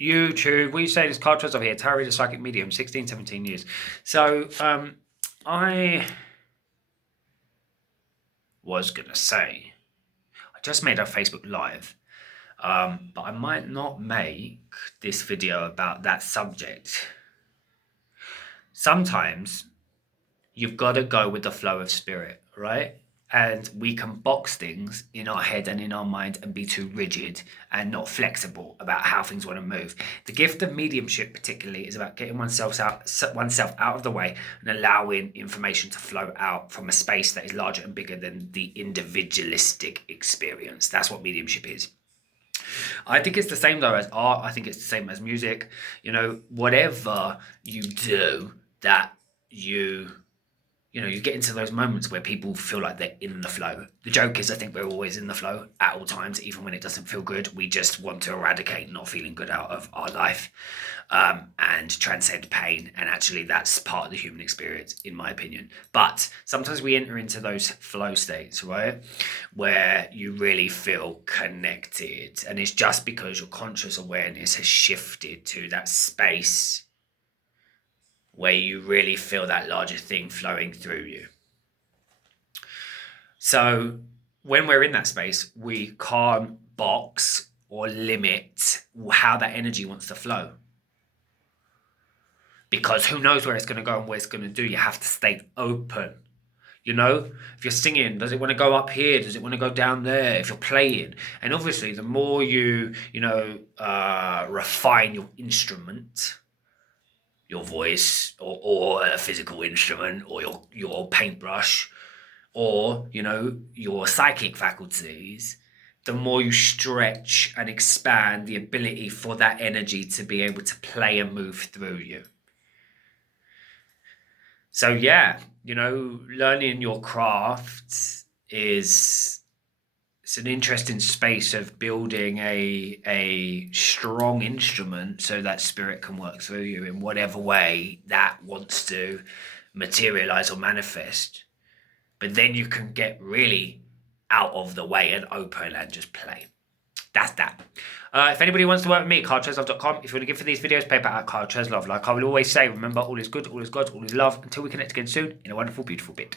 YouTube. What you saying is Carl Trezoff here, Tarot the Psychic Medium, 16, 17 years. So, I was going to say, I just made a Facebook Live, but I might not make this video about that subject. Sometimes you've got to go with the flow of spirit, right? And we can box things in our head and in our mind and be too rigid and not flexible about how things want to move. The gift of mediumship particularly is about getting oneself out of the way and allowing information to flow out from a space that is larger and bigger than the individualistic experience. That's what mediumship is. I think it's the same though as art. I think it's the same as music. You know, whatever you do that you get into those moments where people feel like they're in the flow. The joke is I think we're always in the flow at all times, even when it doesn't feel good. We just want to eradicate not feeling good out of our life and transcend pain. And actually that's part of the human experience, in my opinion. But sometimes we enter into those flow states, right? Where you really feel connected. And it's just because your conscious awareness has shifted to that space where you really feel that larger thing flowing through you. So when we're in that space, we can't box or limit how that energy wants to flow. Because who knows where it's going to go and what it's going to do. You have to stay open. You know, if you're singing, does it want to go up here? Does it want to go down there? If you're playing. And obviously, the more you refine your instrument, your voice or a physical instrument or your paintbrush or, your psychic faculties, the more you stretch and expand the ability for that energy to be able to play and move through you. So yeah, learning your craft it's an interesting space of building a strong instrument so that spirit can work through you in whatever way that wants to materialize or manifest. But then you can get really out of the way and open and just play. That's that. If anybody wants to work with me, carltreslov.com. If you want to give for these videos, paper at Carl Treslov. Like I will always say, remember, all is good, all is God, all is love. Until we connect again soon in a wonderful, beautiful bit.